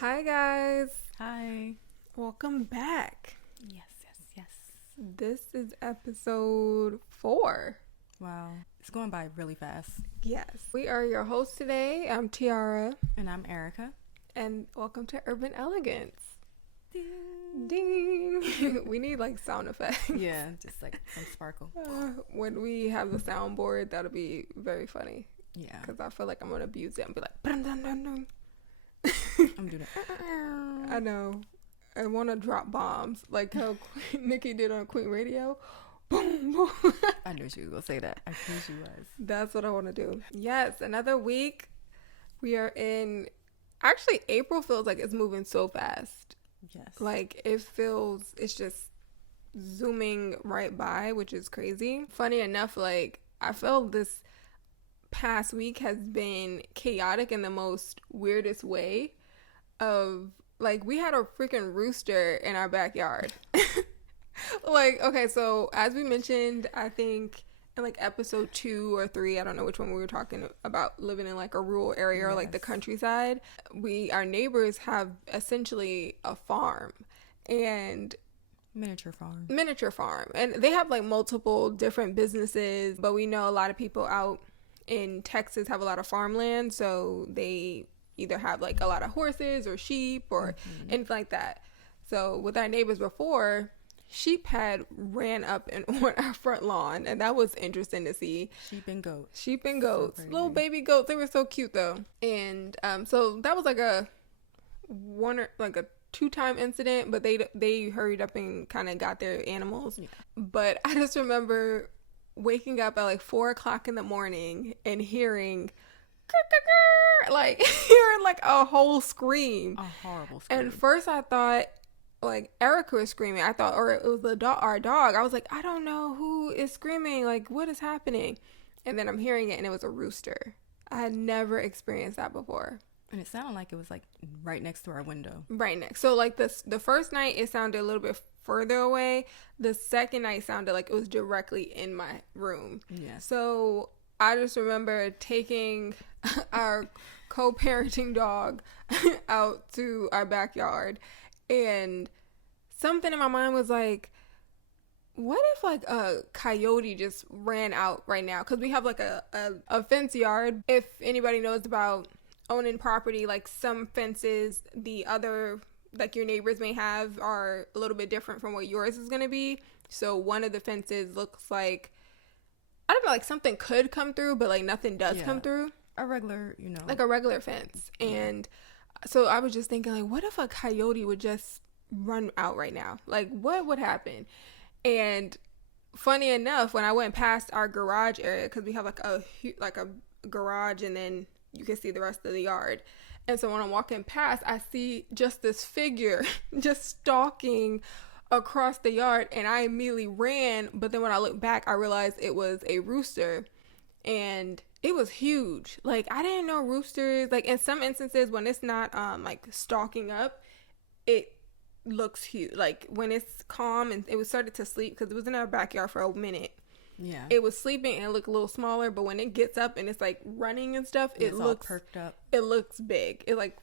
Hi guys. Hi. Welcome back. Yes. This is episode 4. Wow. It's going by really fast. Yes. We are your hosts today. I'm Tiara. And I'm Erica. And welcome to Urban Elegance. Ding. Ding. We need like sound effects. Yeah, just like some sparkle. When we have the soundboard, that'll be very funny. Yeah. Because I feel like I'm going to abuse it and be like, dun, dun, dun, dun. I'm doing it. I know. I want to drop bombs like how Nikki did on Queen Radio. Boom, boom. I knew she was going to say that. I knew she was. That's what I want to do. Yes, another week. We are in... Actually, April feels like it's moving so fast. Yes. Like, it's just zooming right by, which is crazy. Funny enough, like, I feel this past week has been chaotic in the most weirdest way of... Like, we had a freaking rooster in our backyard. Like, okay, so as we mentioned, I think in like episode 2 or 3, I don't know which one we were talking about, living in like a rural area or like the countryside. Our neighbors have essentially a farm and Miniature farm. And they have like multiple different businesses, but we know a lot of people out in Texas have a lot of farmland, so they either have like a lot of horses or sheep or anything like that. So with our neighbors before, sheep had ran up and on our front lawn, and that was interesting to see. Sheep and goats. So little baby goats. They were so cute though. And so that was like a 2-time incident, but they hurried up and kind of got their animals. Yeah. But I just remember waking up at like 4:00 in the morning and hearing like hearing like a whole scream. A horrible scream. And first I thought like Erica was screaming. I thought, or it was our dog. I was like, I don't know who is screaming. Like, what is happening? And then I'm hearing it, and it was a rooster. I had never experienced that before. And it sounded like it was like right next to our window. Right next. So like the first night it sounded a little bit further away. The second night sounded like it was directly in my room. Yeah. So I just remember taking our co-parenting dog out to our backyard, and something in my mind was like, what if like a coyote just ran out right now? Because we have like a fence yard. If anybody knows about owning property, like some fences, the other, like your neighbors may have, are a little bit different from what yours is going to be. So one of the fences looks like, I don't know, like something could come through, but like nothing does come through. A regular, like a regular fence. And so I was just thinking, like, what if a coyote would just run out right now? Like, what would happen? And funny enough, when I went past our garage area, because we have like a garage, and then you can see the rest of the yard. And so when I'm walking past, I see just this figure just stalking across the yard, and I immediately ran. But then when I looked back, I realized it was a rooster, and it was huge. Like, I didn't know roosters, like in some instances when it's not like stalking up, it looks huge. Like when it's calm and it was started to sleep, because it was in our backyard for a minute. Yeah. It was sleeping and it looked a little smaller, but when it gets up and it's like running and stuff, it looks all perked up. It looks big. It like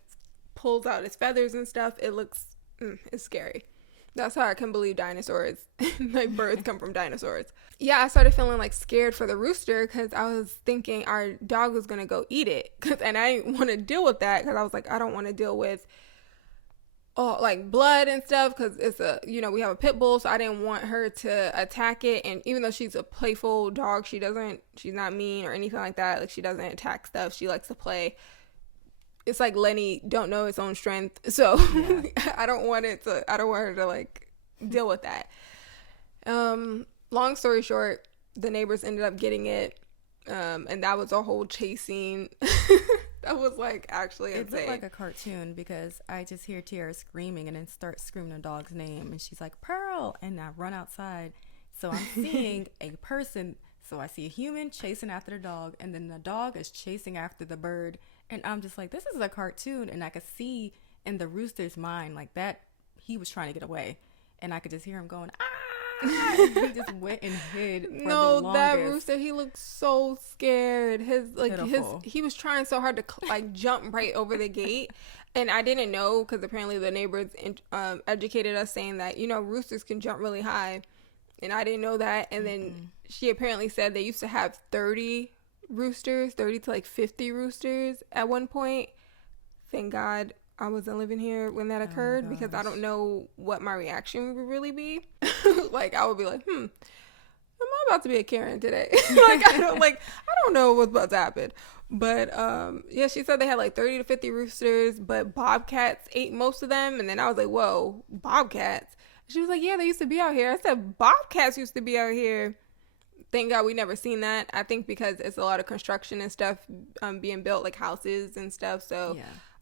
pulls out its feathers and stuff. It looks it's scary. That's how I can believe dinosaurs, like birds come from dinosaurs. Yeah, I started feeling like scared for the rooster, because I was thinking our dog was going to go eat it. And I didn't want to deal with that, because I was like, I don't want to deal with like blood and stuff, because it's we have a pit bull, so I didn't want her to attack it. And even though she's a playful dog, she's not mean or anything like that. Like, she doesn't attack stuff. She likes to play. It's like Lenny don't know his own strength, so I don't want her to like deal with that. Long story short, the neighbors ended up getting it, and that was a whole chase scene. That was like actually insane. It looked like a cartoon, because I just hear Tiara screaming and then start screaming the dog's name, and she's like, Pearl, and I run outside. So I'm seeing a person. So I see a human chasing after the dog, and then the dog is chasing after the bird. And I'm just like, this is a cartoon. And I could see in the rooster's mind, like, that he was trying to get away. And I could just hear him going, ah! And he just went and hid for the longest. That rooster, he looked so scared. He was trying so hard to like jump right over the gate. And I didn't know, because apparently the neighbors educated us, saying that, roosters can jump really high. And I didn't know that. And then she apparently said they used to have 30 roosters, 30 to like 50 roosters at one point. Thank God I wasn't living here when that occurred, because I don't know what my reaction would really be. Like, I would be like, am I about to be a Karen today? I don't know what's about to happen. But yeah, she said they had like 30 to 50 roosters, but bobcats ate most of them. And then I was like, whoa, bobcats? She was like, yeah, they used to be out here. I said, bobcats used to be out here. Thank God we never seen that. I think because it's a lot of construction and stuff being built, like houses and stuff. So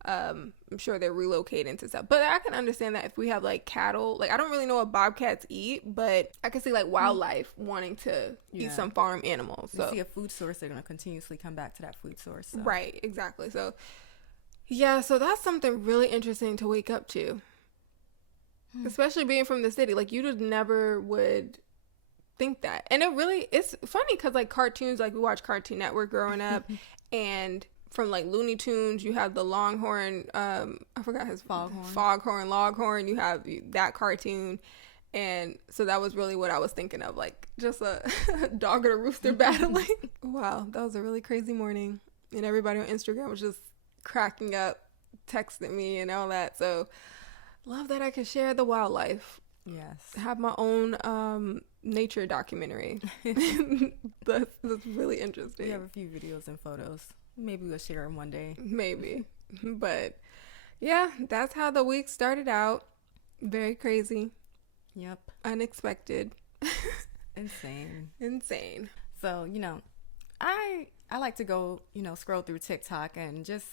I'm sure they're relocating to stuff. But I can understand that if we have like cattle, like I don't really know what bobcats eat, but I can see like wildlife wanting to eat some farm animals. So you see a food source, they're going to continuously come back to that food source. So. Right, exactly. So yeah, so that's something really interesting to wake up to. Especially being from the city. Like, you just never would think that. And it's funny because, like, cartoons, like, we watched Cartoon Network growing up. And from, like, Looney Tunes, you have the Longhorn, I forgot his Foghorn, Loghorn. You have that cartoon. And so that was really what I was thinking of. Like, just a dog and a rooster battling. Wow, that was a really crazy morning. And everybody on Instagram was just cracking up, texting me and all that. So love that I can share the wildlife. Yes. Have my own nature documentary. That's really interesting. We have a few videos and photos. Maybe we'll share them one day. Maybe. But yeah, that's how the week started out. Very crazy. Yep. Unexpected. Insane. So, I like to go, scroll through TikTok and just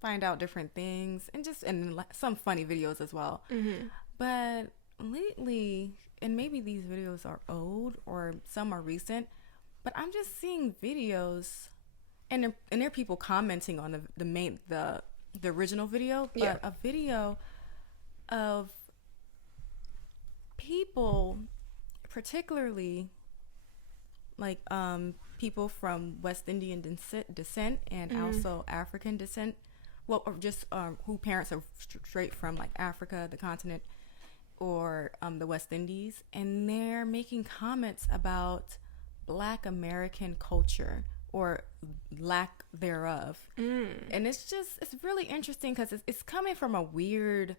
find out different things and some funny videos as well. But lately, and maybe these videos are old or some are recent, but I'm just seeing videos and there are people commenting on the original video, but a video of people, particularly like people from West Indian descent and also African descent. Well, or just who parents are straight from like Africa, the continent, or the West Indies, and they're making comments about Black American culture or lack thereof. And it's really interesting because it's coming from a weird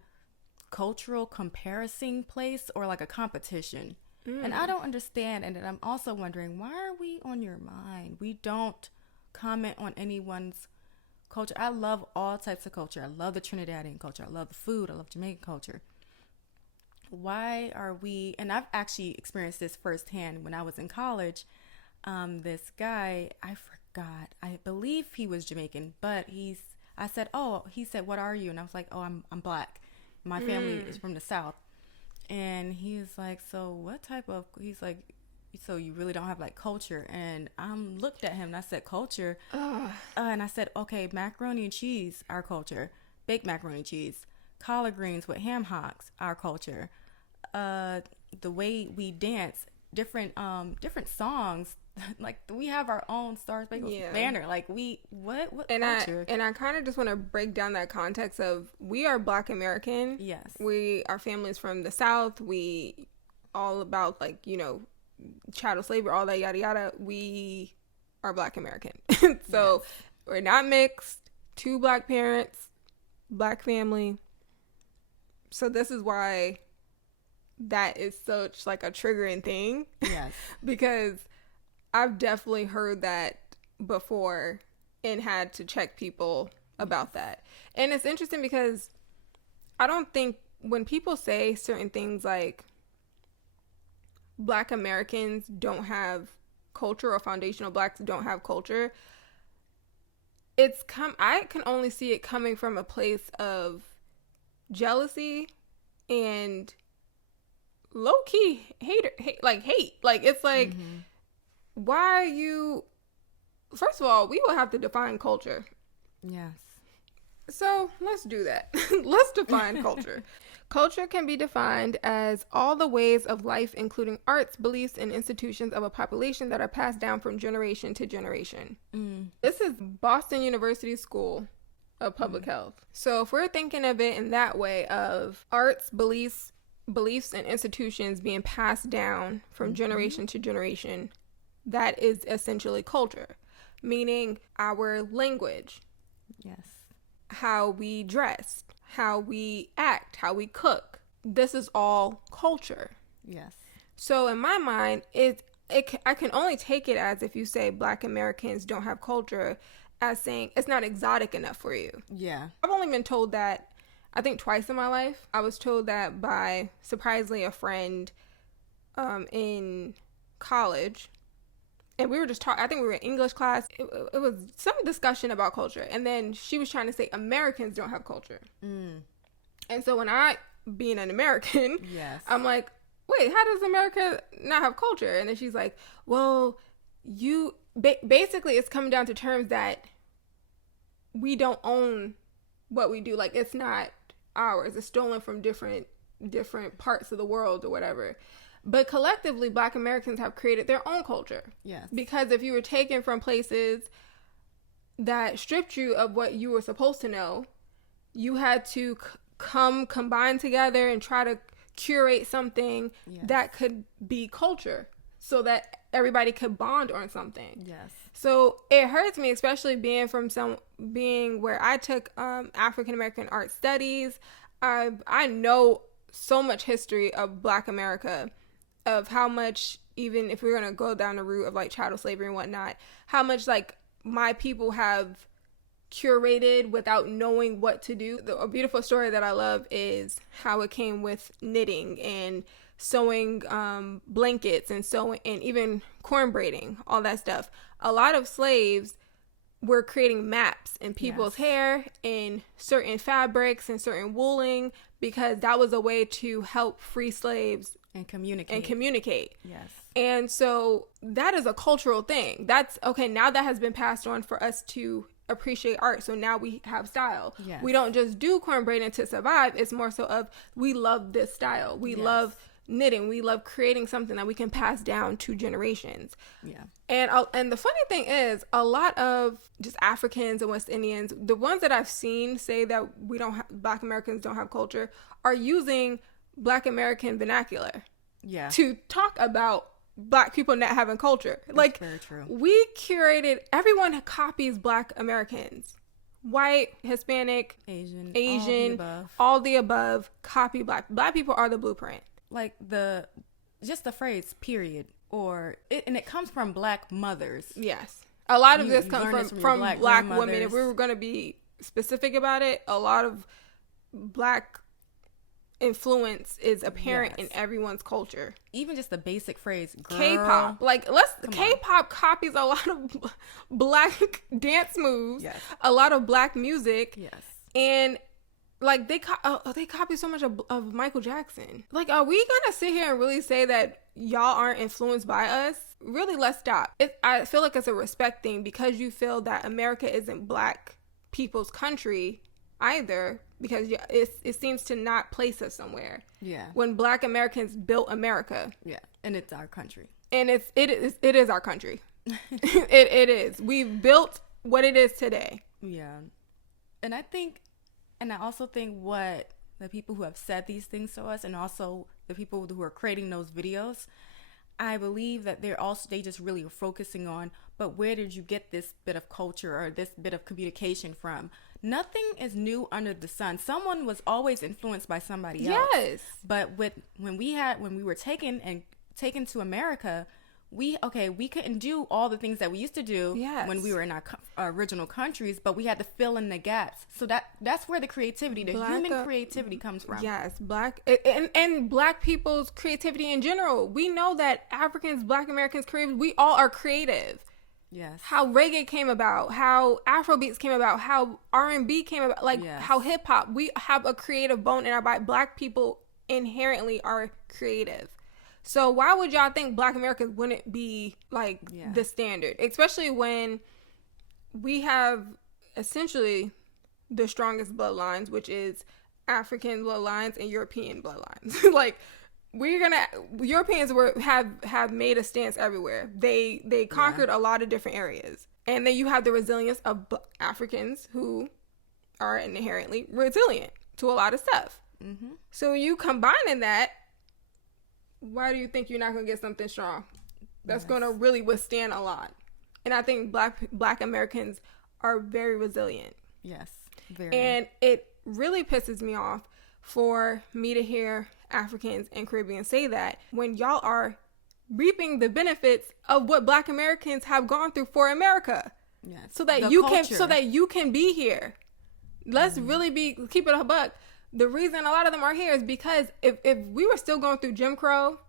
cultural comparison place or like a competition. And I don't understand. And I'm also wondering, why are we on your mind? We don't comment on anyone's culture. I love all types of culture. I love the Trinidadian culture. I love the food. I love Jamaican culture. Why are we, and I've actually experienced this firsthand when I was in college. This guy, I believe he was Jamaican, but he said, what are you? And I was like, I'm Black. My family is from the South. And he's like, he's like, so you really don't have like culture? And I looked at him and I said, culture? And I said, okay, macaroni and cheese, our culture. Baked macaroni and cheese. Collard greens with ham hocks, our culture. The way we dance, different songs. Like, we have our own Star Spangled Banner. Like, what and culture? I kind of just want to break down that context of, we are Black American. Yes. Our family's from the South. We all about, like, chattel slavery, all that yada yada. We are Black American. So we're not mixed. 2 Black parents, Black family. So this is why that is such like a triggering thing. Yes. Because I've definitely heard that before and had to check people about that. And it's interesting because I don't think when people say certain things like Black Americans don't have culture or foundational Blacks don't have culture, I can only see it coming from a place of jealousy and low-key hate. Like, it's like, why are you... First of all, we will have to define culture. Yes. So let's do that. Let's define culture. Culture can be defined as all the ways of life, including arts, beliefs, and institutions of a population that are passed down from generation to generation. This is Boston University School of public health. So if we're thinking of it in that way of arts, beliefs, and institutions being passed down from generation to generation, that is essentially culture, meaning our language, how we dress, how we act, how we cook. This is all culture. Yes. So in my mind, I can only take it as if you say Black Americans don't have culture as saying it's not exotic enough for you. Yeah. I've only been told that, I think, twice in my life. I was told that by, surprisingly, a friend in college. And we were just talking, I think we were in English class. It was some discussion about culture. And then she was trying to say Americans don't have culture. And so when I, being an American, I'm like, wait, how does America not have culture? And then she's like, well, basically it's coming down to terms that we don't own what we do. Like, it's not ours. It's stolen from different parts of the world or whatever. But collectively, Black Americans have created their own culture. Yes. Because if you were taken from places that stripped you of what you were supposed to know, you had to combine together and try to curate something that could be culture so that everybody could bond on something. Yes. So it hurts me, especially being where I took African American art studies. I know so much history of Black America, of how much, even if we're gonna go down the route of like chattel slavery and whatnot, how much like my people have curated without knowing what to do. A beautiful story that I love is how it came with knitting and sewing blankets and sewing and even corn braiding, all that stuff. A lot of slaves were creating maps in people's hair and certain fabrics and certain wooling, because that was a way to help free slaves and communicate. Yes. And so that is a cultural thing. That's okay. Now that has been passed on for us to appreciate art. So now we have style. Yes. We don't just do corn braiding to survive. It's more so of, we love this style. We love knitting. We love creating something that we can pass down to generations. Yeah. And the funny thing is, a lot of just Africans and West Indians, the ones that I've seen say that Black Americans don't have culture, are using Black American vernacular to talk about Black people not having culture. That's like, very true. We curated, everyone copies Black Americans. White, Hispanic, Asian, all the above copy Black people are the blueprint. Like just the phrase period, and it comes from Black mothers. Yes. A lot of this comes from Black women. If we were going to be specific about it, a lot of Black influence is apparent in everyone's culture. Even just the basic phrase, girl. K-pop. Like, K-pop copies a lot of Black dance moves, a lot of Black music. Yes. And like they copy so much of Michael Jackson. Like, are we gonna sit here and really say that y'all aren't influenced by us? Really, let's stop. I feel like it's a respect thing, because you feel that America isn't Black people's country either, because it seems to not place us somewhere. Yeah. When Black Americans built America. Yeah. And it's our country. And it is our country. it is. We built what it is today. Yeah. And I also think what the people who have said these things to us, and also the people who are creating those videos, I believe that they just really are focusing on, but where did you get this bit of culture or this bit of communication from? Nothing is new under the sun. Someone was always influenced by somebody else. Yes. But when we were taken to America, we couldn't do all the things that we used to do when we were in our original countries, but we had to fill in the gaps. So that's where the creativity, human creativity comes from. Yes, Black and Black people's creativity in general. We know that Africans, Black Americans, Caribbeans, we all are creative. Yes. How reggae came about, how Afrobeats came about, how R&B came about, how hip hop. We have a creative bone in our body. Black people inherently are creative. So why would y'all think Black Americans wouldn't be the standard? Especially when we have essentially the strongest bloodlines, which is African bloodlines and European bloodlines. Like, Europeans have made a stance everywhere. They conquered a lot of different areas. And then you have the resilience of Africans who are inherently resilient to a lot of stuff. Mm-hmm. So you combining that, why do you think you're not going to get something strong that's going to really withstand a lot? And I think black Americans are very resilient. Yes, very. And it really pisses me off for me to hear Africans and Caribbeans say that when y'all are reaping the benefits of what Black Americans have gone through for America. Yes. So that you can be here. Let's really keep it a buck. The reason a lot of them are here is because if we were still going through Jim Crow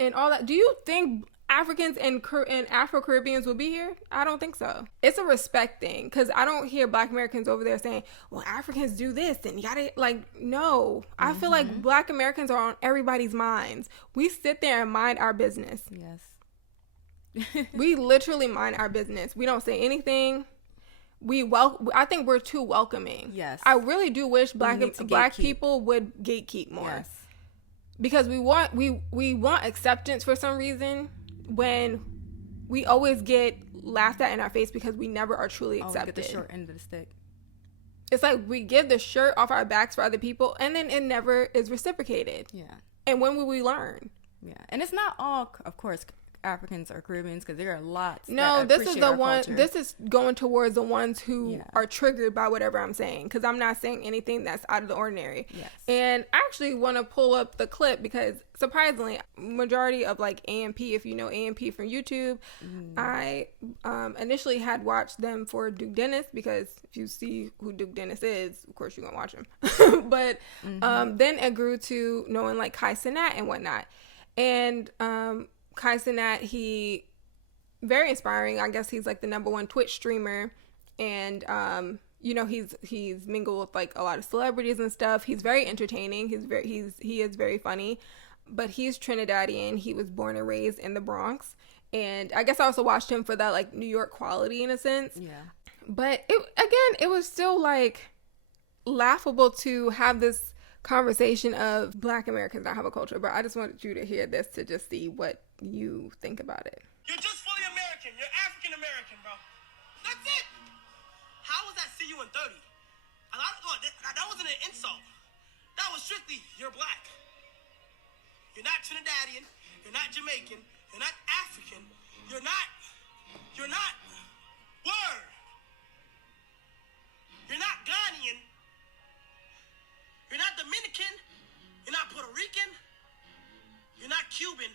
and all that, do you think Africans and Afro-Caribbeans will be here? I don't think so. It's a respect thing, because I don't hear Black Americans over there saying, well, Africans do this and you gotta, like, no. Mm-hmm. I feel like Black Americans are on everybody's minds. We sit there and mind our business. Yes. We literally mind our business. We don't say anything. I think we're too welcoming. Yes. I really do wish black people would gatekeep more. Yes. Because we want acceptance for some reason, when we always get laughed at in our face because we never are truly accepted. Get the short end of the stick. It's like we give the shirt off our backs for other people, and then it never is reciprocated. Yeah. And when will we learn? Yeah. And it's not all, of course, Africans or Caribbeans, because there are lots. No, this is the one. Culture. This is going towards the ones who are triggered by whatever I'm saying, because I'm not saying anything that's out of the ordinary. Yes. And I actually want to pull up the clip, because surprisingly, majority of like AMP, if you know AMP from YouTube, I initially had watched them for Duke Dennis, because if you see who Duke Dennis is, of course you're gonna watch him. But then it grew to knowing like Kai Cenat and whatnot, and Kai Cenat, he very inspiring. I guess he's like the #1 Twitch streamer, and he's mingled with like a lot of celebrities and stuff. He's very entertaining. He is very funny, but he's Trinidadian. He was born and raised in the Bronx, and I guess I also watched him for that like New York quality in a sense. Yeah. But it was still like laughable to have this conversation of Black Americans not have a culture. But I just wanted you to hear this to just see what you think about it. You're just fully American. You're African American, bro. That's it. How was that? See you in 30. That wasn't an insult. That was strictly you're Black. You're not Trinidadian. You're not Jamaican. You're not African. You're not. Word. You're not Ghanaian. You're not Dominican. You're not Puerto Rican. You're not Cuban.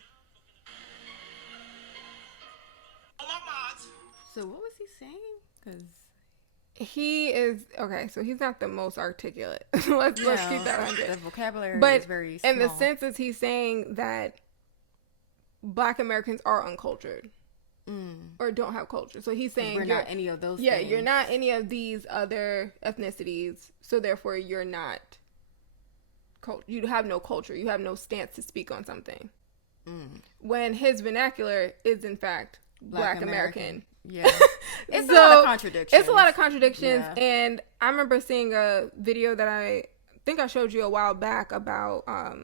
On my mods. So what was he saying? Because he is okay. So he's not the most articulate. let's keep that 100. The vocabulary but is very small. In the sense is he's saying that Black Americans are uncultured or don't have culture. So he's saying we're not any of those. Yeah, things. You're not any of these other ethnicities. So therefore, you're not. You have no culture. You have no stance to speak on something. When his vernacular is in fact Black American. Yeah. It's a lot of contradictions. It's a lot of contradictions. Yeah. And I remember seeing a video that I think I showed you a while back about, I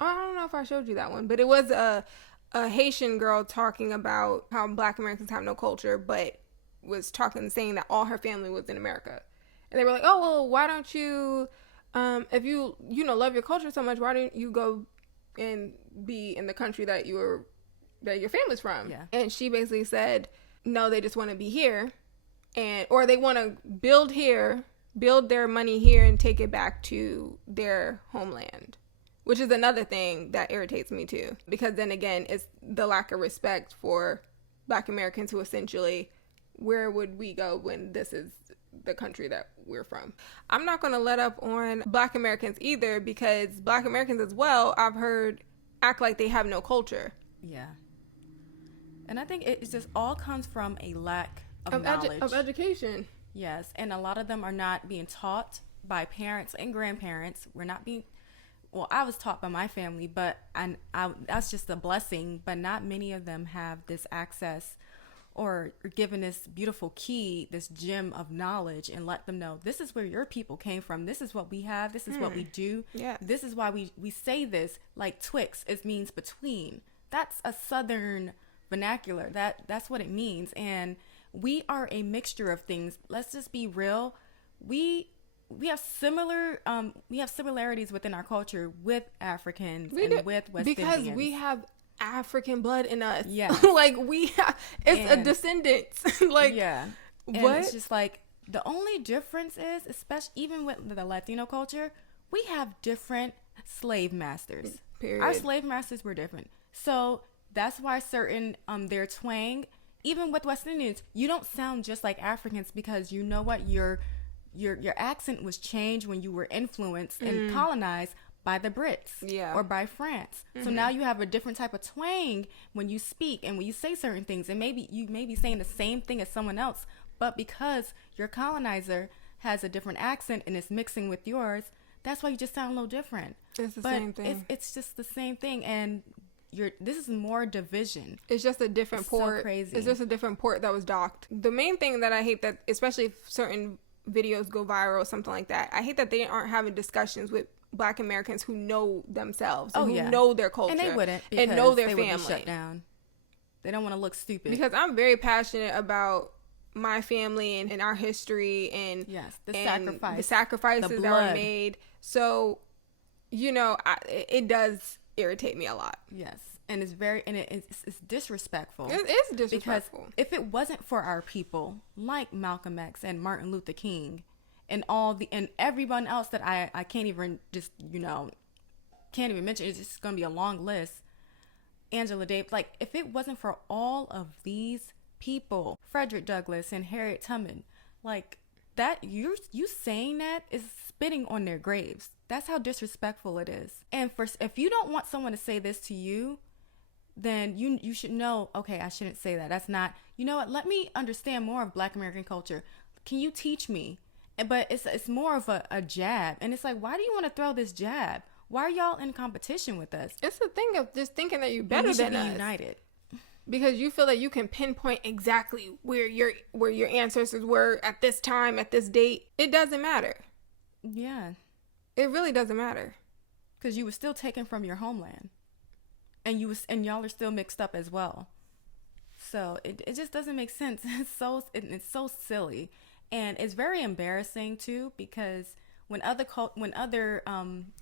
don't know if I showed you that one, but it was a Haitian girl talking about how Black Americans have no culture, but was saying that all her family was in America. And they were like, oh, well, why don't you, if you love your culture so much, why don't you go and be in the country that your family's from? Yeah. And she basically said, no, they just want to be here, or they want to build their money here and take it back to their homeland, which is another thing that irritates me too, because then again, it's the lack of respect for Black Americans who essentially, where would we go when this is the country that we're from? I'm not going to let up on Black Americans either, because Black Americans as well, I've heard act like they have no culture. Yeah. And I think it just all comes from a lack of knowledge. Of education. Yes. And a lot of them are not being taught by parents and grandparents. I was taught by my family, but that's just a blessing. But not many of them have this access or given this beautiful key, this gem of knowledge, and let them know this is where your people came from. This is what we have. This is what we do. Yeah. This is why we say this, like Twix. It means between. That's a Southern vernacular. That's what it means. And we are a mixture of things. Let's just be real. We we have similarities within our culture with Africans with West because Indians. we have African blood in us. Yeah. Like it's a descendant. Like yeah. And what? it's just like the only difference is, especially even with the Latino culture, we have different slave masters. Period. Our slave masters were different. So that's why certain their twang, even with West Indians, you don't sound just like Africans because you know what, your accent was changed when you were influenced and colonized by the Brits or by France. So now you have a different type of twang when you speak and when you say certain things, and maybe you may be saying the same thing as someone else, but because your colonizer has a different accent and it's mixing with yours, that's why you just sound a little different. It's the same thing. It's just the same thing, and this is more division. It's just a different port. So crazy. It's just a different port that was docked. The main thing that I hate, that especially if certain videos go viral or something like that, I hate that they aren't having discussions with Black Americans who know themselves, who know their culture, and they wouldn't, and know their they family. Would be shut down. They don't want to look stupid. Because I'm very passionate about my family and our history and the sacrifices the that were made. So, it does irritate me a lot. Yes, and it's disrespectful. It is disrespectful. Because if it wasn't for our people like Malcolm X and Martin Luther King and and everyone else that I can't even just can't even mention, it's just gonna be a long list. Angela Davis, like if it wasn't for all of these people, Frederick Douglass and Harriet Tubman, like that, you saying that is spitting on their graves. That's how disrespectful it is. And if you don't want someone to say this to you, then you should know, okay, I shouldn't say that. That's not, you know what, let me understand more of Black American culture. Can you teach me? But it's more of a jab. And it's like, why do you want to throw this jab? Why are y'all in competition with us? It's the thing of just thinking that you're better than us. United. Because you feel that you can pinpoint exactly where your ancestors were at this time, at this date. It doesn't matter. Yeah. It really doesn't matter. Because you were still taken from your homeland. And y'all are still mixed up as well. So it just doesn't make sense. It's so silly. And it's very embarrassing too, because when other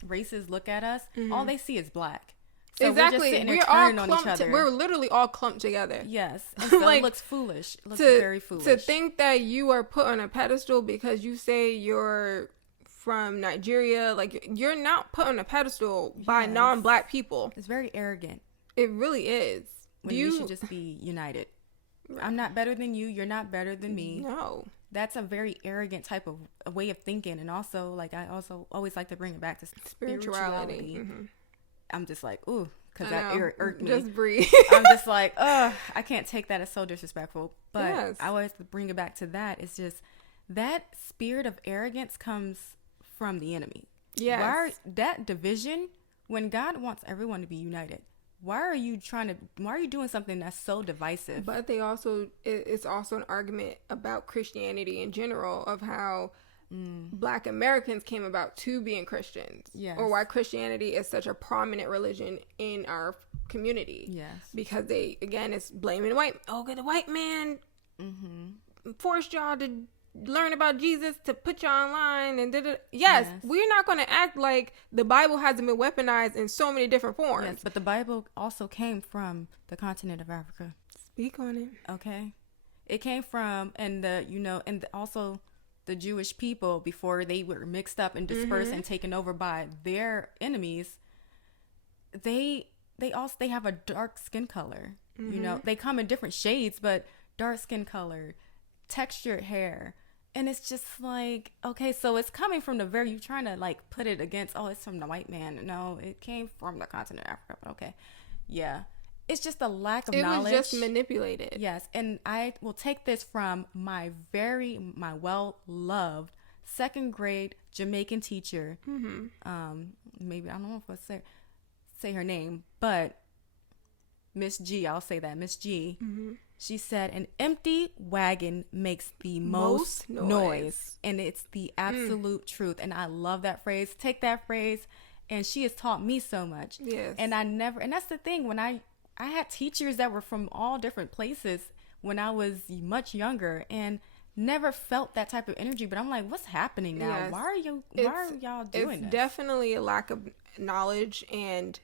races look at us, all they see is Black. So exactly. We're just sitting there turning on each other. We're literally all clumped together. Yes. And so it looks foolish. It looks very foolish. To think that you are put on a pedestal because you say you're from Nigeria, like you're not put on a pedestal by non-Black people. It's very arrogant. It really is. We should just be united. I'm not better than you. You're not better than me. No. That's a very arrogant type of a way of thinking. And also, like, I also always like to bring it back to spirituality. Mm-hmm. I'm just like, ooh, because that irked me. Just breathe. I'm just like, ugh, I can't take that as so disrespectful. But I always bring it back to that. It's just that spirit of arrogance comes from the enemy. Yes. That division, when God wants everyone to be united, why are you doing something that's so divisive? But it's also an argument about Christianity in general, of how Black Americans came about to being Christians. Yes. Or why Christianity is such a prominent religion in our community. Yes. Because it's blaming the white man forced y'all to learn about Jesus to put y'all online and yes, we're not going to act like the Bible hasn't been weaponized in so many different forms. Yes, but the Bible also came from the continent of Africa. Speak on it. Okay. It came from, also the Jewish people, before they were mixed up and dispersed and taken over by their enemies, they have a dark skin color. They come in different shades, but dark skin color, textured hair. And it's just like, okay, so it's coming from you're trying to like put it against, it's from the white man. No, it came from the continent of Africa. But okay. Yeah. It's just a lack of knowledge. It was just manipulated. Yes. And I will take this from my well-loved second grade Jamaican teacher. Maybe, I don't know if I'll say her name, but Miss G, I'll say that, Miss G. She said, an empty wagon makes the most noise. And it's the absolute truth. And I love that phrase. Take that phrase. And she has taught me so much. Yes. And that's the thing. When I had teachers that were from all different places when I was much younger. And never felt that type of energy, but I'm like, what's happening now? Yes. Why are y'all doing this? It's definitely a lack of knowledge and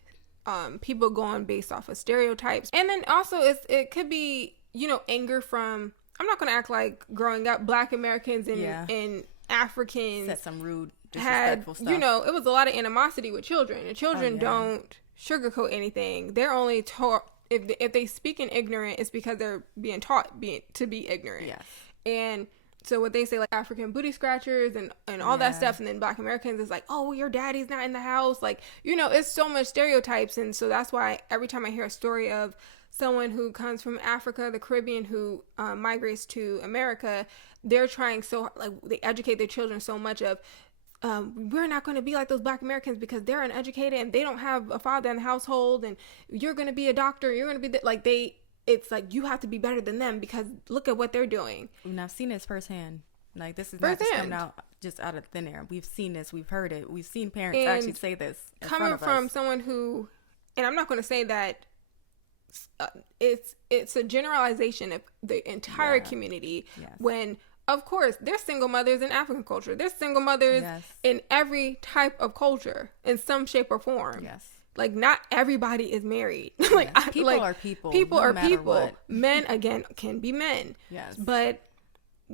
people going based off of stereotypes. And then also it could be, you know, anger from, I'm not going to act like growing up Black Americans and Africans said some rude, disrespectful stuff. You know, it was a lot of animosity with children. And children don't sugarcoat anything. They're only taught, if they speak in ignorant, it's because they're being taught to be ignorant. Yes. And so what they say, like African booty scratchers and all that stuff, and then Black Americans is like, oh, your daddy's not in the house. Like, you know, it's so much stereotypes. And so that's why every time I hear a story of someone who comes from Africa, the Caribbean, who migrates to America, they're trying so, like, they educate their children so much of, we're not going to be like those Black Americans because they're uneducated and they don't have a father in the household, and you're going to be a doctor, you're going to be like, it's like you have to be better than them because look at what they're doing. And I've seen this firsthand. Like, this is not just coming out just out of thin air. We've seen this, we've heard it, we've seen parents actually say this in front of us. Coming from someone who, and I'm not going to say that it's a generalization of the entire community. Yes. When, of course, there's single mothers in African culture. There's single mothers in every type of culture in some shape or form. Yes. Like, not everybody is married. Like, people are people. People no are matter people. What. Men, again, can be men. Yes. But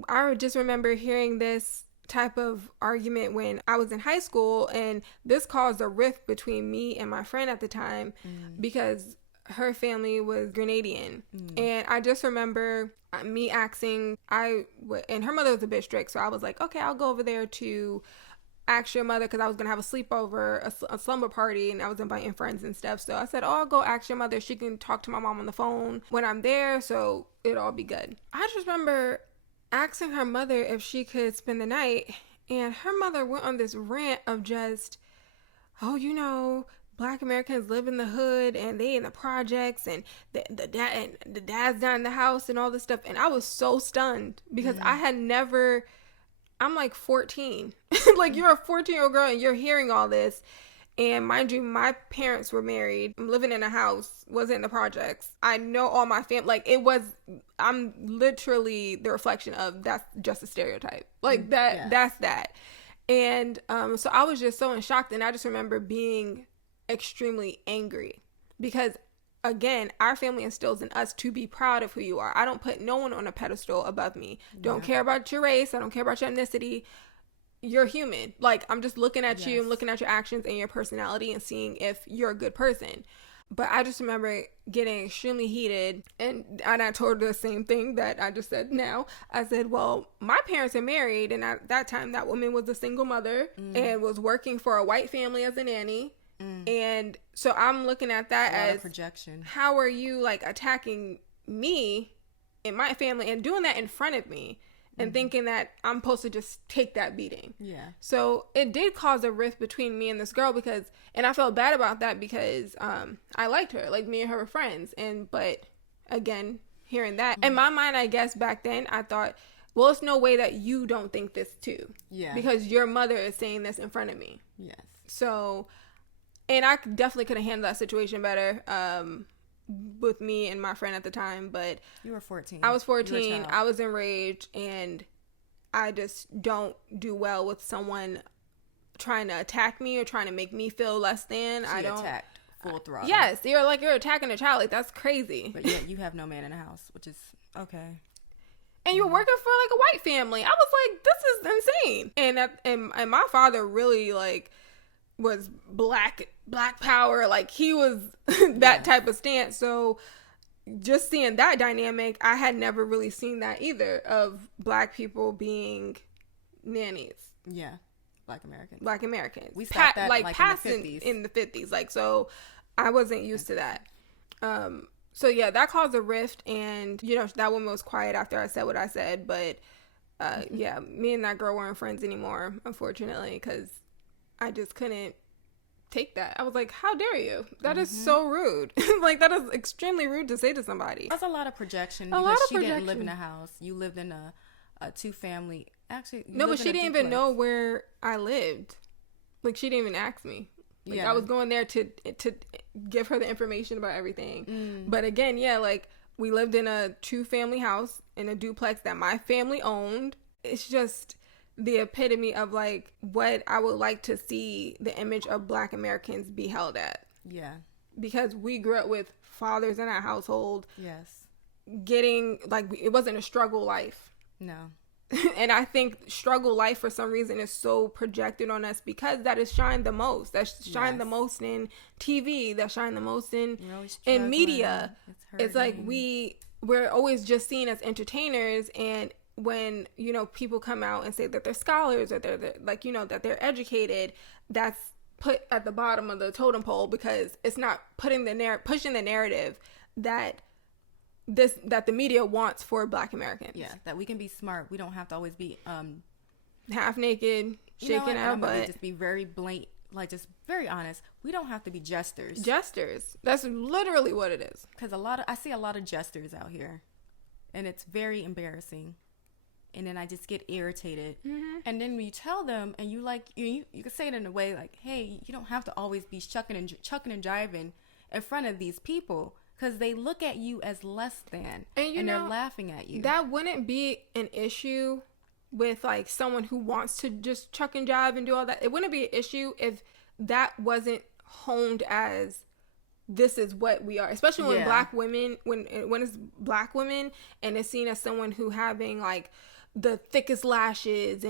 I just remember hearing this type of argument when I was in high school, and this caused a rift between me and my friend at the time because her family was Grenadian. And I just remember me asking, and her mother was a bit strict, so I was like, okay, I'll go over there to ask your mother, because I was gonna have a sleepover, a slumber party, and I was inviting friends and stuff. So I said, oh, I'll go ask your mother. She can talk to my mom on the phone when I'm there, so it'll all be good. I just remember asking her mother if she could spend the night, and her mother went on this rant of just, oh, you know, Black Americans live in the hood and they in the projects, and the dad's not in the house and all this stuff. And I was so stunned because I had never, I'm like 14. Like, you're a 14-year-old girl and you're hearing all this. And mind you, my parents were married. I'm living in a house, wasn't in the projects. I know all my family. Like, I'm literally the reflection of that's just a stereotype. Like, that's that. And so I was just so in shock. And I just remember being extremely angry because, again, our family instills in us to be proud of who you are. I don't put no one on a pedestal above me. Don't care about your race. I don't care about your ethnicity. You're human. Like, I'm just looking at you and looking at your actions and your personality and seeing if you're a good person. But I just remember getting extremely heated, and I told her the same thing that I just said now. I said, well, my parents are married, and at that time that woman was a single mother and was working for a white family as a nanny. And so I'm looking at that as projection. How are you, like, attacking me and my family and doing that in front of me and thinking that I'm supposed to just take that beating. Yeah. So it did cause a rift between me and this girl and I felt bad about that because I liked her. Like, me and her were friends. But again, hearing that in my mind, I guess back then I thought, well, it's no way that you don't think this too. Yeah. Because your mother is saying this in front of me. Yes. So, and I definitely could have handled that situation better with me and my friend at the time. But you were 14. I was 14. I was enraged, and I just don't do well with someone trying to attack me or trying to make me feel less than. I don't attacked full throttle. Yes, you're attacking a child. Like, that's crazy. But yet you have no man in the house, which is okay. And you were working for, like, a white family. I was like, this is insane. And my father really, like, was black power. Like, he was that type of stance. So just seeing that dynamic, I had never really seen that either, of Black people being nannies. Yeah. Black Americans. We stopped that like passing in the 50s. Like, so I wasn't used to that. So yeah, that caused a rift, and, you know, that woman was quiet after I said what I said. But yeah, me and that girl weren't friends anymore, unfortunately, because I just couldn't take that. I was like, how dare you? That is so rude. Like, that is extremely rude to say to somebody. That's a lot of projection. Because she didn't live in a house. You lived in a two-family. Actually, no, but she didn't even know where I lived. Like, she didn't even ask me. Like, I was going there to give her the information about everything. But again, yeah, like, we lived in a two-family house in a duplex that my family owned. It's just the epitome of like what I would like to see the image of Black Americans be held at. Yeah. Because we grew up with fathers in our household. Yes. Getting, like, it wasn't a struggle life. No. And I think struggle life for some reason is so projected on us because that is shined the most. That's shined the most in TV. That shined the most in media. It's like we're always just seen as entertainers, and when, you know, people come out and say that they're scholars or they're like, you know, that they're educated, that's put at the bottom of the totem pole because it's not pushing the narrative that the media wants for Black Americans. Yeah, that we can be smart. We don't have to always be half naked, shaking our butt. Just be very blatant, like just very honest. We don't have to be jesters. Jesters. That's literally what it is. Because I see a lot of jesters out here, and it's very embarrassing. And then I just get irritated. Mm-hmm. And then when you tell them, and you like you can say it in a way like, "Hey, you don't have to always be chucking and jiving in front of these people." Because they look at you as less than, and they're laughing at you. That wouldn't be an issue with like someone who wants to just chuck and jive and do all that. It wouldn't be an issue if that wasn't honed as this is what we are. Especially when Black women, when it's Black women, and it's seen as someone who having like the thickest lashes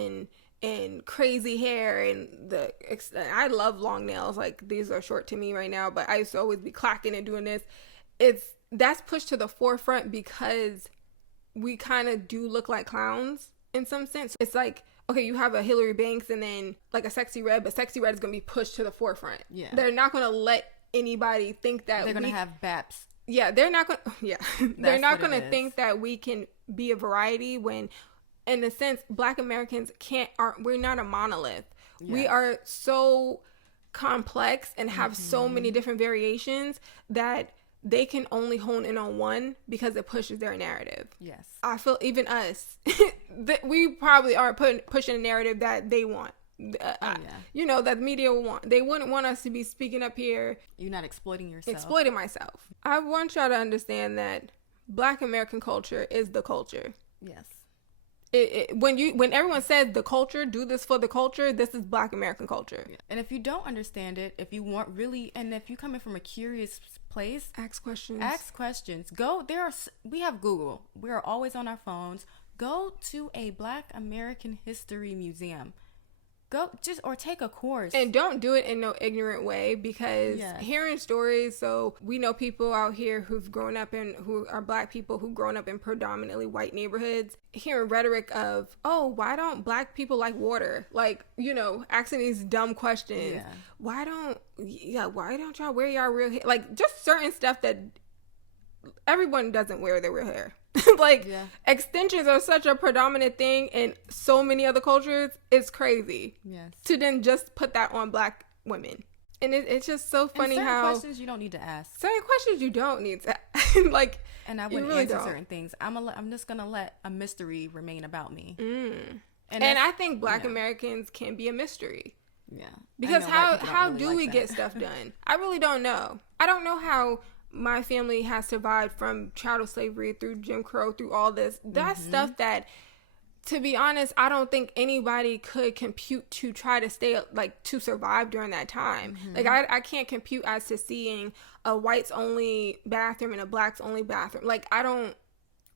and crazy hair and I love long nails. Like these are short to me right now, but I used to always be clacking and doing this. That's pushed to the forefront because we kind of do look like clowns in some sense. It's like, okay, you have a Hillary Banks and then like a Sexy Red, but Sexy Red is going to be pushed to the forefront. Yeah. They're not going to let anybody think that they're going to have BAPs. Yeah, they're not going to, they're not going to think that we can be a variety when, in a sense, Black Americans we're not a monolith. Yes. We are so complex and have so many different variations that they can only hone in on one because it pushes their narrative. Yes. I feel even us, that we probably aren't pushing a narrative that they want. You know, that the media will want. They wouldn't want us to be speaking up here. You're not exploiting yourself. Exploiting myself. I want y'all to understand that Black American culture is the culture. Yes. When everyone says the culture, do this for the culture, this is Black American culture. Yeah. And if you don't understand it, if you want really, and if you come in from a curious place, ask questions. We have Google. We are always on our phones. Go to a Black American history museum. Or take a course. And don't do it in no ignorant way, because hearing stories, so we know people out here who are Black people who've grown up in predominantly white neighborhoods, hearing rhetoric of, oh, why don't Black people like water? Like, you know, asking these dumb questions. Yeah. Why don't y'all wear y'all real hair? Like, just certain stuff that everyone doesn't wear their real hair. Extensions are such a predominant thing in so many other cultures. It's crazy. Yes. To then just put that on Black women. And it's just so funny how questions you don't need to ask. Certain questions you don't need to ask. Like, and I wouldn't answer certain things. I'm just gonna let a mystery remain about me. And I think Black Americans can be a mystery. Yeah. Because how do we get stuff done? I really don't know. I don't know how my family has survived from chattel slavery through Jim Crow, through all this. That's stuff that, to be honest, I don't think anybody could compute to try to stay, like, to survive during that time. Like, I can't compute as to seeing a whites only bathroom and a blacks only bathroom. Like, I don't.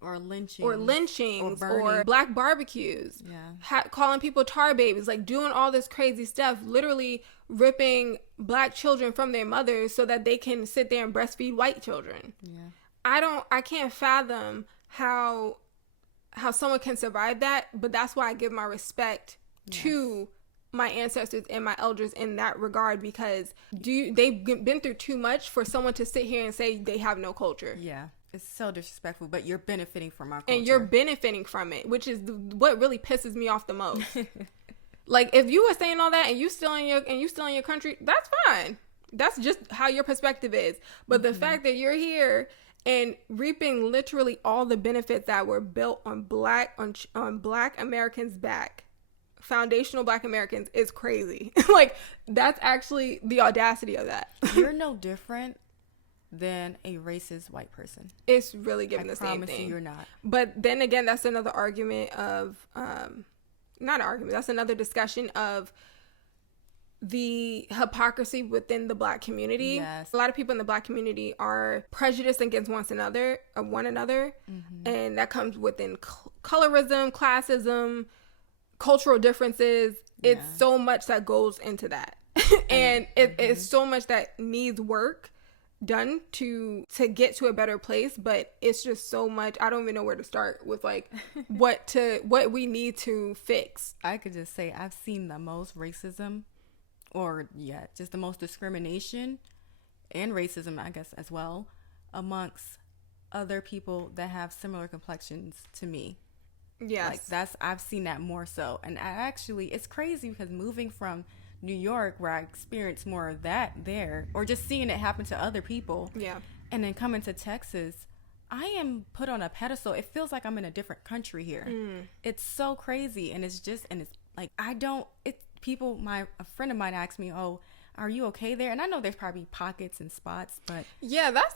Or lynchings. Or Black barbecues. Yeah. Calling people tar babies. Like, doing all this crazy stuff. Literally ripping Black children from their mothers so that they can sit there and breastfeed white children. Yeah. I can't fathom how someone can survive that. But that's why I give my respect to my ancestors and my elders in that regard, because they've been through too much for someone to sit here and say they have no culture. Yeah. It's so disrespectful, but you're benefiting from our culture. And you're benefiting from it, which is what really pisses me off the most. Like, if you were saying all that and you still in your country, that's fine. That's just how your perspective is. But the fact that you're here and reaping literally all the benefits that were built on Black Americans' back, foundational Black Americans, is crazy. Like, that's actually the audacity of that. You're no different than a racist white person. It's really giving the same I promise thing. you, you're not. But then again, that's another argument of, not an argument, that's another discussion of the hypocrisy within the Black community. Yes. A lot of people in the Black community are prejudiced against one another, and that comes within colorism, classism, cultural differences. It's so much that goes into that. And it's so much that needs work done to get to a better place, but it's just so much. I don't even know where to start with, like, what we need to fix. I could just say I've seen the most racism, or just the most discrimination and racism, I guess, as well, amongst other people that have similar complexions to me. Yes. Like, I've seen that more so. And it's crazy because moving from New York, where I experienced more of that there, or just seeing it happen to other people, and then coming to Texas, I am put on a pedestal. It feels like I'm in a different country here. It's so crazy. And it's like, a friend of mine asked me, oh, are you okay there? And I know there's probably pockets and spots, but that's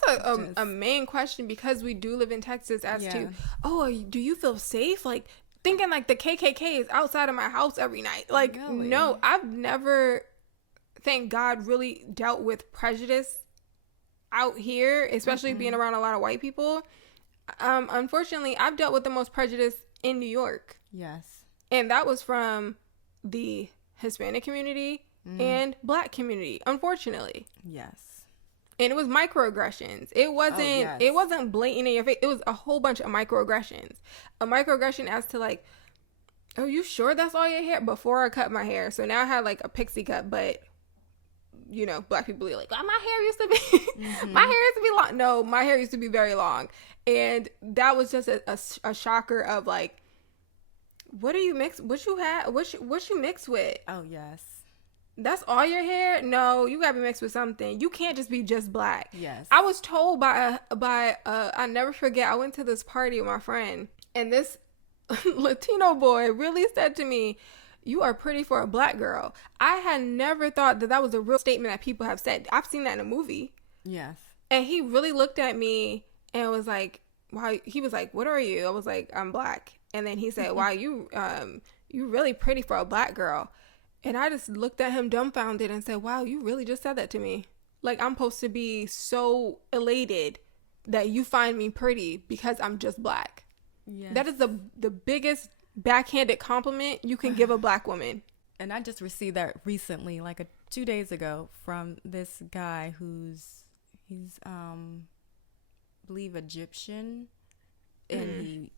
a main question, because we do live in Texas, as to, oh, do you feel safe? Like, thinking like the KKK is outside of my house every night. Like, really? No, I've never, thank God, really dealt with prejudice out here, especially being around a lot of white people. Unfortunately, I've dealt with the most prejudice in New York. Yes. And that was from the Hispanic community and Black community, unfortunately. Yes. And it was microaggressions. It wasn't blatant in your face. It was a whole bunch of microaggressions. A microaggression as to, like, are you sure that's all your hair? Before I cut my hair. So now I had like a pixie cut, but you know, Black people are like, oh, my hair used to be my hair used to be long. No, my hair used to be very long. And that was just a shocker of, like, what do you mix? What you mix with? Oh, yes. That's all your hair? No, you gotta be mixed with something. You can't just be just Black. Yes. I was told by I never forget, I went to this party with my friend, and this Latino boy really said to me, you are pretty for a Black girl. I had never thought that was a real statement that people have said. I've seen that in a movie. Yes. And he really looked at me and was like, wow. He was like, what are you? I was like, I'm Black. And then he said, wow, you really pretty for a Black girl. And I just looked at him dumbfounded and said, wow, you really just said that to me. Like, I'm supposed to be so elated that you find me pretty because I'm just Black. Yes. That is the biggest backhanded compliment you can give a Black woman. And I just received that recently, like 2 days ago, from this guy he's believe Egyptian, and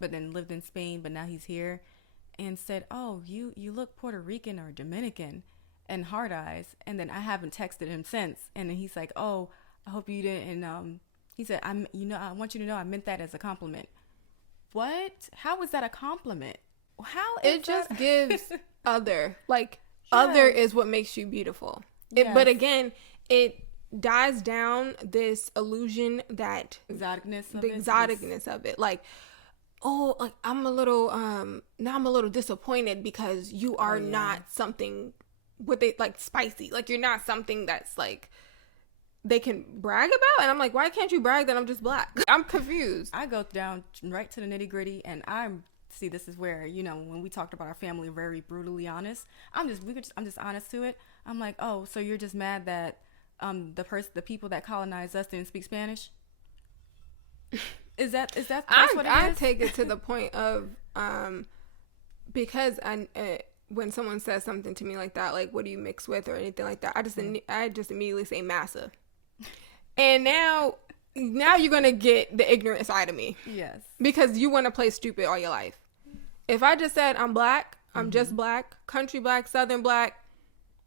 but then lived in Spain, but now he's here, and said, oh, you look Puerto Rican or Dominican, and hard eyes. And then I haven't texted him since, and then he's like, oh, I hope you didn't. And he said, I want you to know I meant that as a compliment. What? How is that a compliment? How is it just gives other, like, other is what makes you beautiful. But again, it dies down this illusion that exoticness of it. Like, oh, like, I'm a little now I'm a little disappointed because you are not something with it, like, spicy. Like, you're not something that's like they can brag about. And I'm like, why can't you brag that I'm just Black? I'm confused. I go down right to the nitty gritty, and this is where, you know, when we talked about our family, very brutally honest. I'm just honest to it. I'm like, oh, so you're just mad that the people that colonized us didn't speak Spanish? Is that what it is? I take it to the point of because when someone says something to me like that, like, what do you mix with or anything like that, I just immediately say massa. And now you're gonna get the ignorant side of me. Yes. Because you want to play stupid all your life. If I just said I'm Black, I'm just Black, country Black, Southern Black,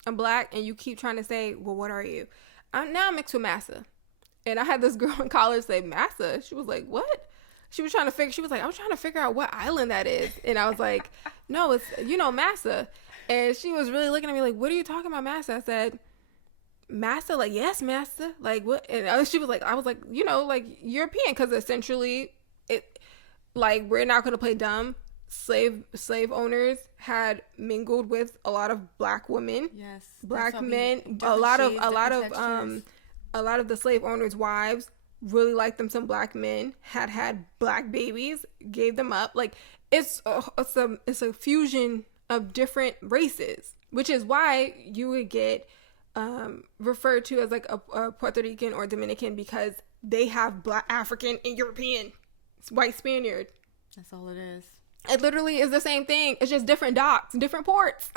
I'm Black, and you keep trying to say, well, what are you? I'm mixed with massa. And I had this girl in college say massa. She was like, what? She was trying to figure out what island that is. And I was like, no, it's, massa. And she was really looking at me like, what are you talking about, massa? I said, massa? Like, yes, massa. Like, what? And she was like, I was like, like, European, because essentially we're not going to play dumb. Slave owners had mingled with a lot of Black women. Yes. Black men, a lot of a lot of the slave owners' wives really liked them some black men, had black babies, gave them up. Like, it's a fusion of different races, which is why you would get referred to as like a Puerto Rican or Dominican, because they have black, African, and European, white Spaniard. That's all it is. It literally is the same thing. It's just different docks, different ports.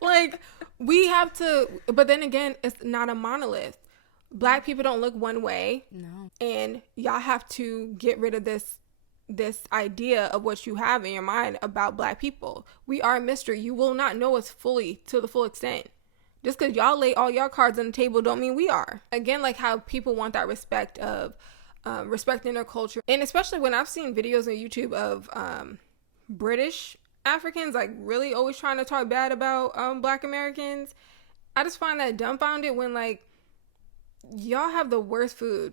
Like, we have to, but then again, it's not a monolith. Black people don't look one way. No. And y'all have to get rid of this idea of what you have in your mind about black people. We are a mystery. You will not know us fully to the full extent. Just because y'all lay all your cards on the table don't mean we are. Again, like how people want that respect of respecting their culture. And especially when I've seen videos on YouTube of British Africans like really always trying to talk bad about black Americans. I just find that dumbfounded when like y'all have the worst food.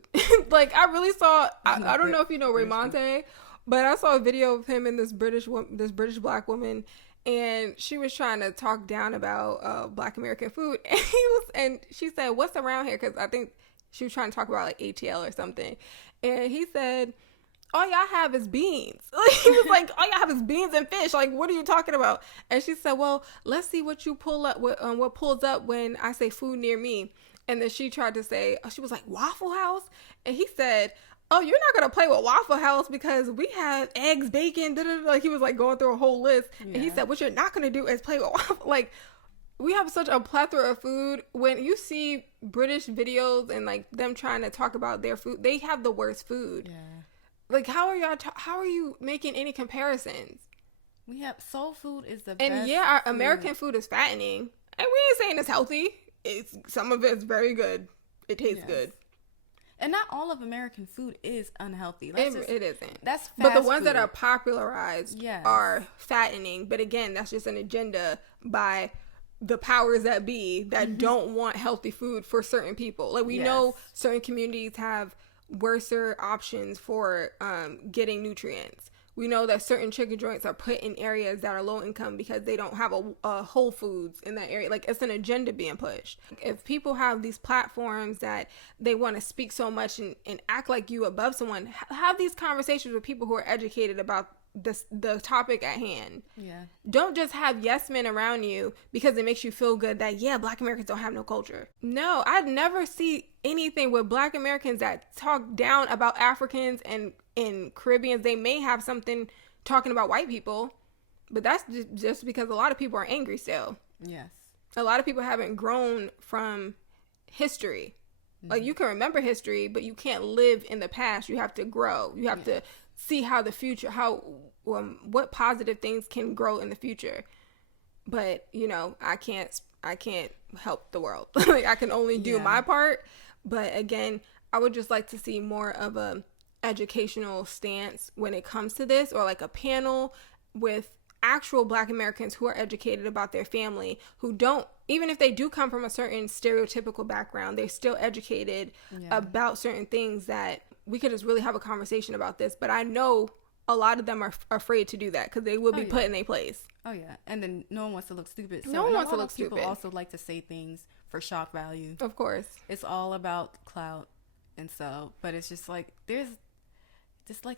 Like, I really saw, I don't know if you know Raymonte, but I saw a video of him and this British black woman, and she was trying to talk down about black American food, and she said, "What's around here?" Because I think she was trying to talk about like ATL or something, and he said, "All y'all have is beans." He was like, "All y'all have is beans and fish. Like, what are you talking about?" And she said, "Well, let's see what you pull up. What pulls up when I say food near me." And then she tried to say, she was like, Waffle House? And he said, "Oh, you're not going to play with Waffle House because we have eggs, bacon, da-da-da." Like, he was like going through a whole list. Yeah. And he said, "What you're not going to do is play with Waffle." Like, we have such a plethora of food. When you see British videos and like them trying to talk about their food, they have the worst food. Yeah. Like, how are you making any comparisons? We have soul food is the best. And yeah, our American food is fattening. And we ain't saying it's healthy. Some of it's very good. It tastes good. And not all of American food is unhealthy. It isn't. That's fast But the ones food that are popularized are fattening. But again, that's just an agenda by the powers that be that don't want healthy food for certain people. Like, we know certain communities have worser options for getting nutrients. We know that certain chicken joints are put in areas that are low income because they don't have a Whole Foods in that area. Like, it's an agenda being pushed. If people have these platforms that they want to speak so much and act like you above someone, have these conversations with people who are educated about the topic at hand. Yeah. Don't just have yes men around you because it makes you feel good that, yeah, black Americans don't have no culture. No, I'd never see anything with black Americans that talk down about Africans and Caribbeans. They may have something talking about white people, but that's just because a lot of people are angry still. Yes. A lot of people haven't grown from history. Like, you can remember history, but you can't live in the past. You have to grow. You have to see how the future, what positive things can grow in the future. But, you know, I can't help the world. Like, I can only do my part. But again, I would just like to see more of a educational stance when it comes to this, or like a panel with actual black Americans who are educated about their family, who don't, even if they do come from a certain stereotypical background, they're still educated about certain things, that we could just really have a conversation about this. But I know a lot of them are afraid to do that because they will be put in their place. Oh yeah. And then no one wants to look stupid. So, no one wants to look stupid. People also like to say things for shock value. Of course. It's all about clout. And so, but it's just like,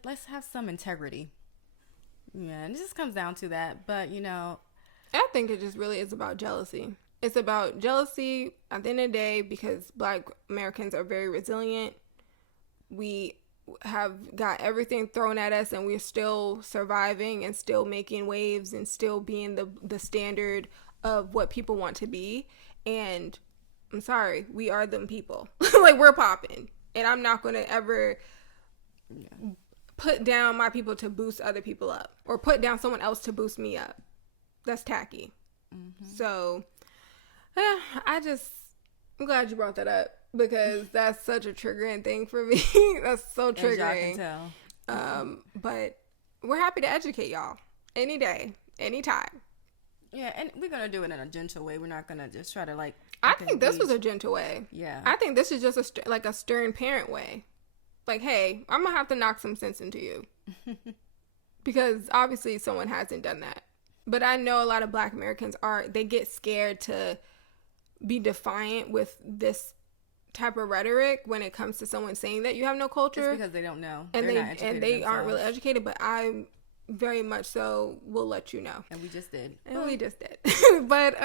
let's have some integrity. Yeah, and it just comes down to that. But, you know, I think it just really is about jealousy. It's about jealousy at the end of the day, because black Americans are very resilient. We have got everything thrown at us, and we're still surviving and still making waves and still being the standard of what people want to be. And I'm sorry, we are them people. Like, we're popping. And I'm not going to ever put down my people to boost other people up, or put down someone else to boost me up. That's tacky. So, I'm glad you brought that up, because that's such a triggering thing for me. That's so triggering. As y'all can tell. But we're happy to educate y'all any day, anytime. Yeah, and we're going to do it in a gentle way. We're not going to just try to like... I think this was a gentle way. Yeah. I think this is just a stern parent way. Like, hey, I'm going to have to knock some sense into you. Because obviously someone hasn't done that. But I know a lot of black Americans they get scared to be defiant with this type of rhetoric when it comes to someone saying that you have no culture. It's because they don't know. And they aren't really themselves. educated, but I very much so will let you know. And we just did. But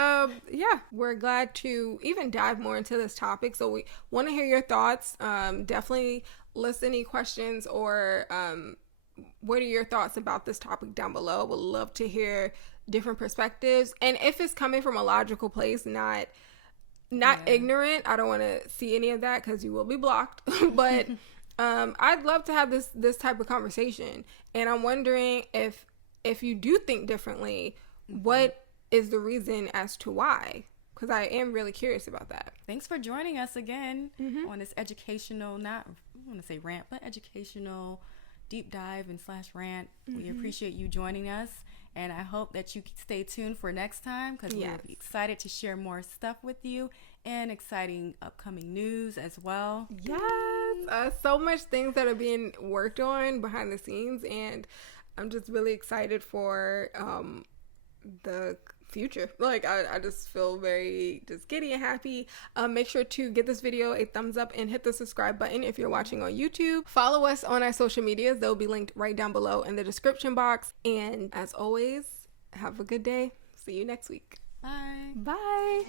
yeah, we're glad to even dive more into this topic. So we want to hear your thoughts. Definitely list any questions or what are your thoughts about this topic down below. Would love to hear different perspectives, and if it's coming from a logical place, not ignorant. I don't want to see any of that because you will be blocked. But I'd love to have this type of conversation, and I'm wondering if you do think differently, what is the reason as to why? Because I am really curious about that. Thanks for joining us again on this educational, not I want to say rant, but educational deep dive and / rant. We appreciate you joining us, and I hope that you stay tuned for next time because we're excited to share more stuff with you and exciting upcoming news as well. Yes, so much things that are being worked on behind the scenes, and I'm just really excited for the future. Like I just feel very just giddy and happy. Make sure to give this video a thumbs up and hit the subscribe button if you're watching on YouTube. Follow us on our social medias. They'll be linked right down below in the description box. And as always, have a good day. See you next week. Bye. Bye.